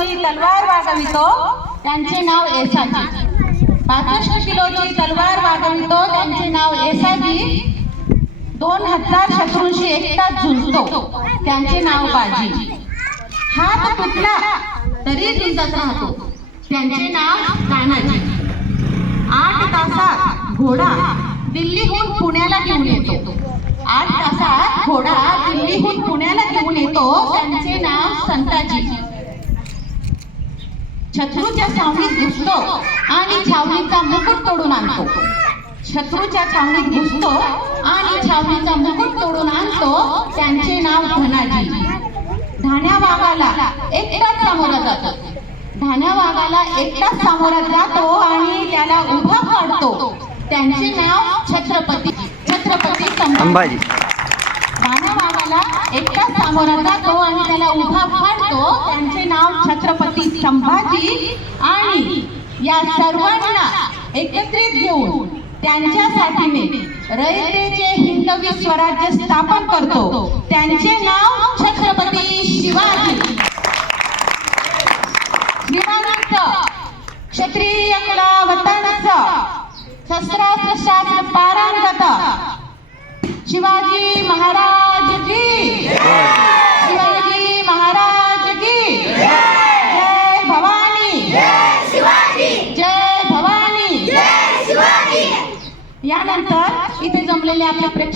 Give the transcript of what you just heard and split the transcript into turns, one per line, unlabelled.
किलोची तलवार वागवितो त्यांचे नाव एसाजी. पासष्ट किलोची तलवार वागवितो त्यांचे नाव एसाजी. दोन हजार शत्रूंशी एकटा झुंजतो त्यांचे नाव बाजी. हात तुटला तरी झुंजत राहतो त्यांचे नाव कानाजी आठ तासात घोडा दिल्लीहून पुण्याला घेऊन येतो. आठ तासात घोडा दिल्लीहून पुण्याला घेऊन येतो त्यांचे नाव संताजी. शत्रूच्या छावणीत घुसतो आणि छावणीचा मुकुट तोडून आणतो. शत्रूच्या छावणीत घुसतो आणि छावणीचा मुकुट तोडून आणतो त्यांचे नाव धनाजी. धाण्या वाघाला एकटाच सामोरा जातो. धाण्या वाघाला एकटाच सामोरा जातो आणि त्याला उभा काढतो. त्यांचे नाव छत्रपती छत्रपती संभाजी. एकटाच सामोरा जातो आणि त्याला उभा फाडतो. त्यांचे नाव छत्रपती संभाजी आणि या सर्वांना एकत्रित घेऊन त्यांच्यासाठी मी रयतेचे हिंदवी स्वराज्य स्थापन करतो. त्यांचे नाव छत्रपती शिवाजी. श्रीमंत क्षत्रिय कला वतनच शस्त्रास्त्र शास्त्र पारांगत शिवाजी महाराज यानंतर इथे जमलेले आपले प्रेक्षक